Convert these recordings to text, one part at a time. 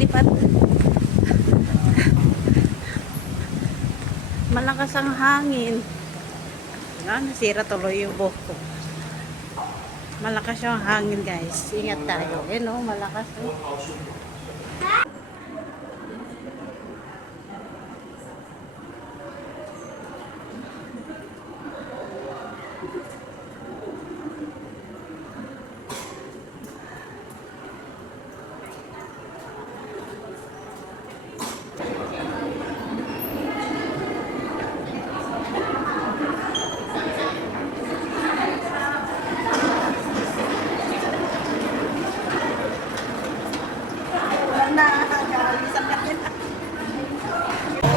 lumilipad. Malakas ang hangin. Nasira tuloy yung buhok ko. Malakas yung hangin, guys. Ingat tayo. Malakas.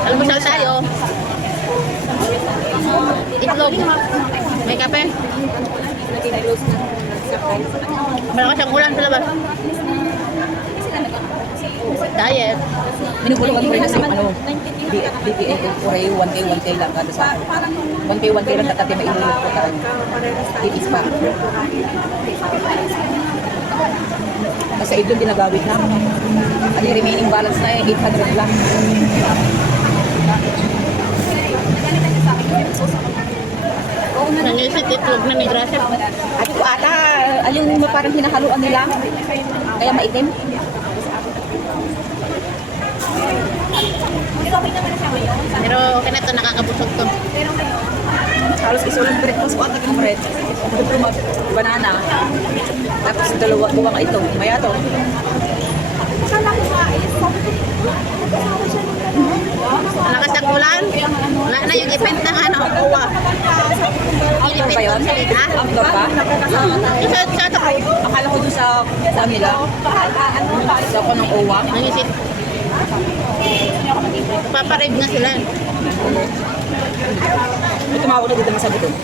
Almusal tayo. Itlog. May kape. Malakas ang ulan sa labas. Diet. Binubulungan ko rin kasi DPA ko rin 1K lang kada sa 1K lang katati mailulog ko tayo. Itis pa. Kasi ito ginagawit na. Ang remaining balance na 800 lang. Nangisit itlog na ni Gracia. Ati ko ata, yung parang hinahaluan nila. Kaya maitim. Pero okay na ito, nakakabusog to. Halos isulang breakfast ko ata ng bread. Banana. Tapos buwang ito. Maya to. Malakas ang ulan. Wala na yung event ng uwa. Outdoor ba yun? Outdoor ba? Sa ito. Akala ko doon sa nila. Sa ako ng uwa. Nangisit. Paparib na sila. May tumawag na dito masabi doon.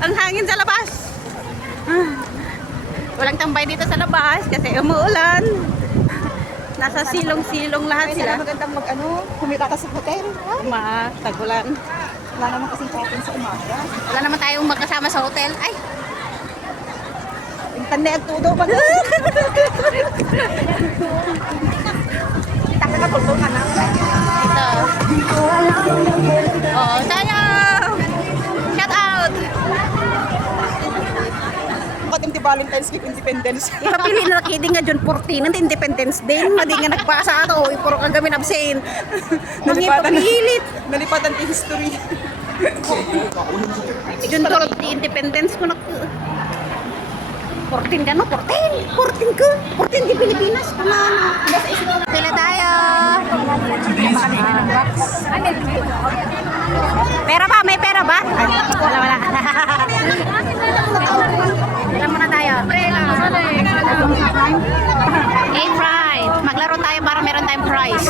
Ang hangin sa labas. Walang tambay dito sa labas kasi umuulan. Nasa silong-silong lahat sila. Magandang kumita ka sa hotel. Tagulan. Wala naman kasing shopping sa umaga. Wala naman tayong magkasama sa hotel. Ay! Yung tanda ang tudo ba? Kita ka tulungan na. Ito. Oh, sayang! Shout out! Patim ti Valentine's Week Independence. Ipapili na kidding nga June 14 ng Independence Day. Madi nga nagpasa ato. Puro kang gamin absent. Mangipapilit. Nalipatan ti history. June 12 Independence ko na. 14 ka no? 14! 14 ka! 14 di Pilipinas! Sila tayo! Pera ba? May pera ba? Wala. Wala muna tayo. A-Pride. Maglaro tayo para meron tayong prize.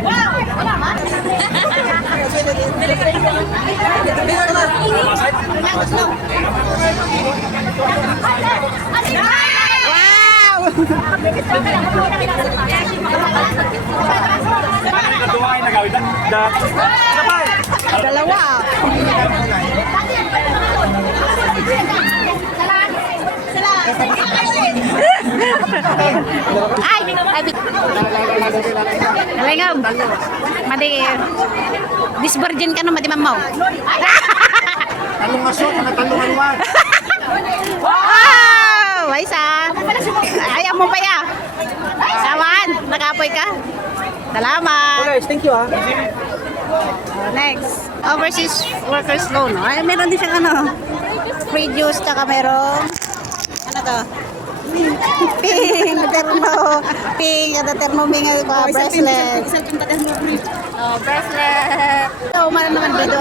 Wow! Dalawa. Ay, Alengam. Madi disvirgin ka no madi mamaw. Talong aso, talong alwan. Wow! Waisa. Ayaw mo pa ya. Sawan, nakapoy ka. Salamat. Guys, thank you Next, overseas workers loan. Ay, meron din siyang free juice, tsaka meron to? Pink, pink, thermoming bracelet. Bracelet. So, meron naman video.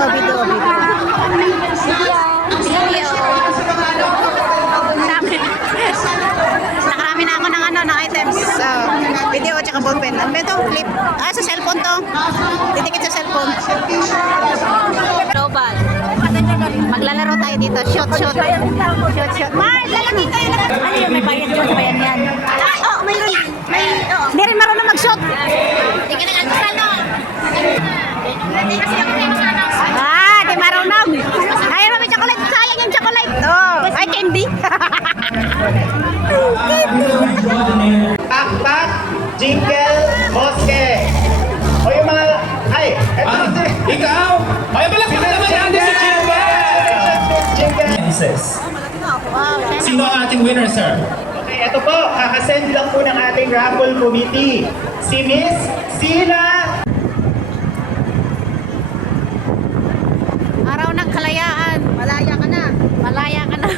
Nakarami na ako ng items. Video at saka ballpen. Ano ba ito? Clip. Sa cellphone to. Didikit sa cellphone. Global. Maglalaro tayo dito. Shoot. Mar, lalaki tayo. Ano yun? May bayad yun. Bayan yan. Mayroon. Hindi rin marunong mag-shoot. Hindi ka nag-almusal, no? prizes. Wow, Sino ang ating winner, sir? Okay, ito po. Kakasend lang po ng ating raffle committee. Si Miss Sina. araw ng kalayaan. Malaya ka na. Malaya ka na.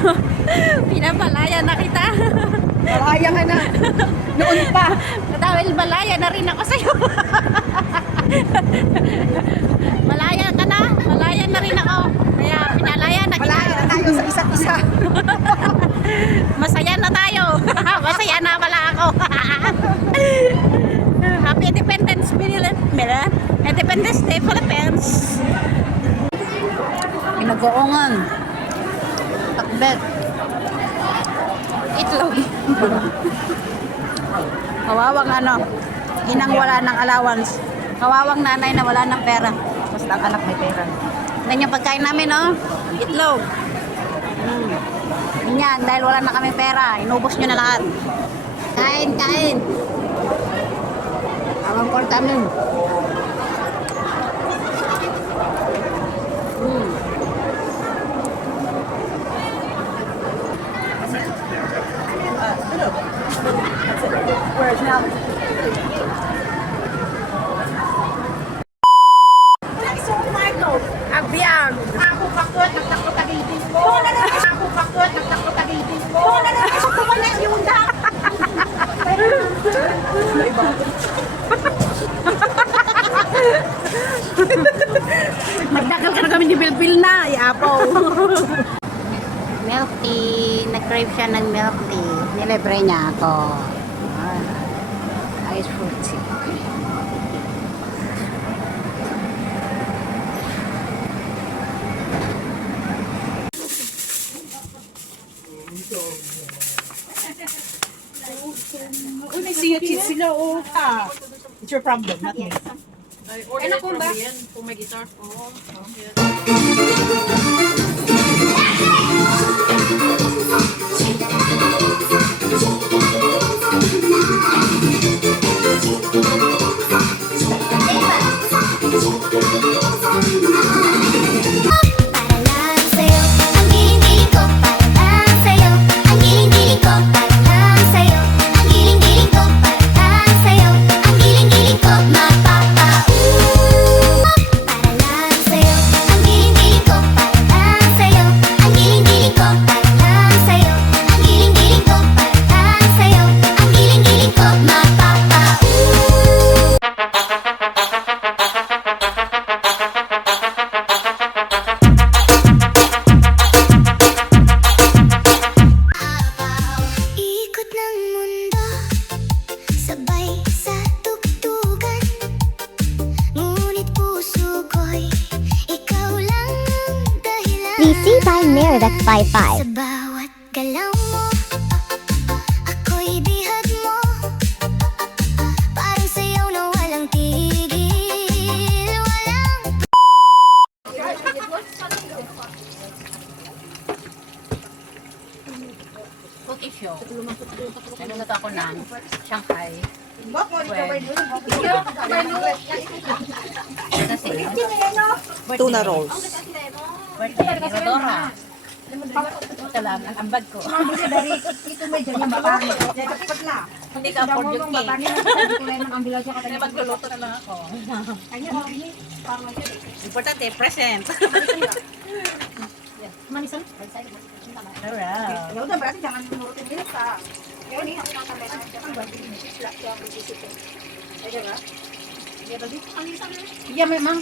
Pinapalaya na kita. Malaya ka na. Noon pa. Dahil malaya na rin ako sa'yo. Malaya ka na. Malaya na rin ako. Kaya pinalaya na kita. Malaya na tayo sa isa't isa. Masaya na tayo. Masaya na pala ako. Happy Independence Day, Philippines. Pinag-oongan. Takbet. Itlog. Kawawang inang wala ng allowance. Kawawang nanay na wala ng pera. Basta ang anak may pera. Yan yung pagkain namin, itlog. Yan, dahil wala na kami pera. Inubos nyo na lahat. Kain, kain. Ang kortanin. Where's now? Agbiang. Ako bakit nagtakot ang ibig mo? Ako bakit nagtakot ang ibig mo? Ako kumalas yung dak. Magdakal ka na kami ni Bilbil na. Iapaw. Milk tea. Nag-crave siya ng milk tea. Nilibre niya ako. Ice fruit tea. Uy, may siya cheese sila, oh. It's your problem, not me. Ano kung ba? Para lang sa'yo, ang giling-giling ko. Para lang sa'yo, ang giling-giling ko. Para lang sa'yo, ang giling-giling ko. Para lang sa'yo, ang giling-giling ko. Para lang sa'yo, ang giling-giling ko. Para lang sa'yo, ang giling-giling ko. Para lang sa'yo, ang giling-giling ko. Para lang sa'yo, ang giling-giling ko. Ikot ng mundo, sabay sa tugtugan. Ngunit puso ko'y ikaw lang ang dahilan. DC by Meridex 55. Sa bawat galaw mo, ako'y bihag mo. Parang sayaw na walang tigil. Walang Cookie show. Nanonood ako ng Shanghai. Kasi, Tuna rolls. birthday ni Rodora. Ito lang, ang ambag ko. Hindi ka afford yung cake. Kasi magluluto na lang ako. Importante, present. Alright. Yeah, memang.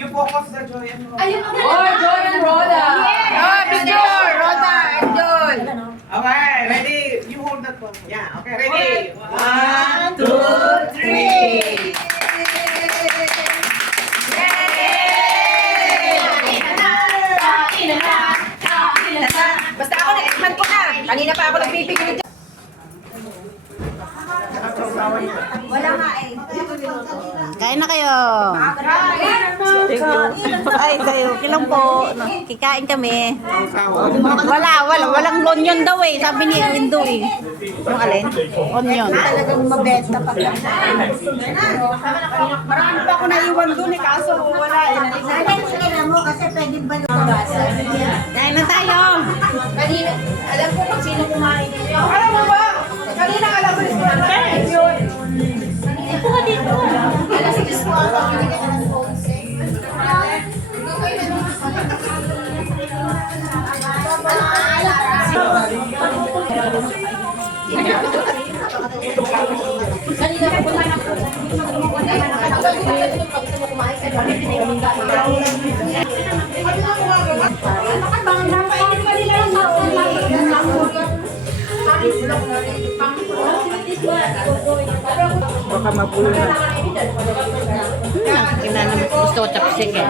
You focus the joy and Okay, ready? You hold that one. Yeah, okay, ready? 1, 2, 3. Basta Kanina pa ako nagpipigil dyan. Kain na kayo. Ay, kayo. Kilang po. Kikain kami. Walang onion daw eh. Sabi ni Indo eh. Yung alin? Onion. Talagang mabenta pa. Marami pa ako naiwan doon eh, kaso wala eh. Sana mo kasi pwedeng balugasan. Kain na tayo. Kanina, alam ko kung sino kumain dito. Alam mo ba? Kanina alam mo yun. Alas 10 po ako, hindi ka alas 11. Kinanam gusto ko chapstick eh.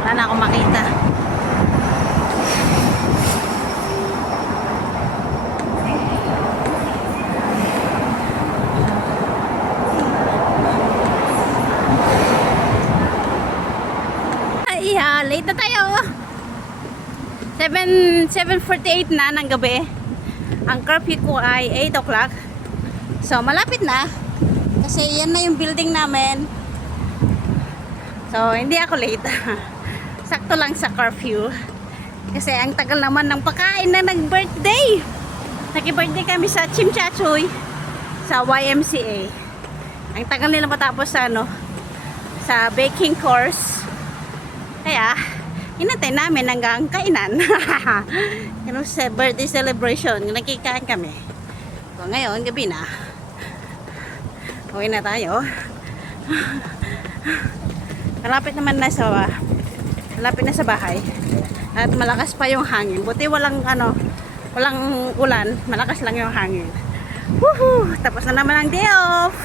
Wala na akong makita. Ay, late na tayo. 7:48 na ng gabi. Ang curfew ko ay 8 o'clock. So, malapit na. Kasi yan na yung building namin. So, hindi ako late. Sakto lang sa curfew. Kasi ang tagal naman ng pagkain na nag-birthday. Nag-birthday kami sa Chimchachoy sa YMCA. Ang tagal nila matapos sa sa baking course. Kaya, inantay namin hanggang kainan. Yung birthday celebration, nagkikain kami. So, ngayon, gabi na. Uwi na tayo. Malapit na sa bahay. At malakas pa yung hangin. Buti walang ulan. Malakas lang yung hangin. Woohoo! Tapos na naman ang day off.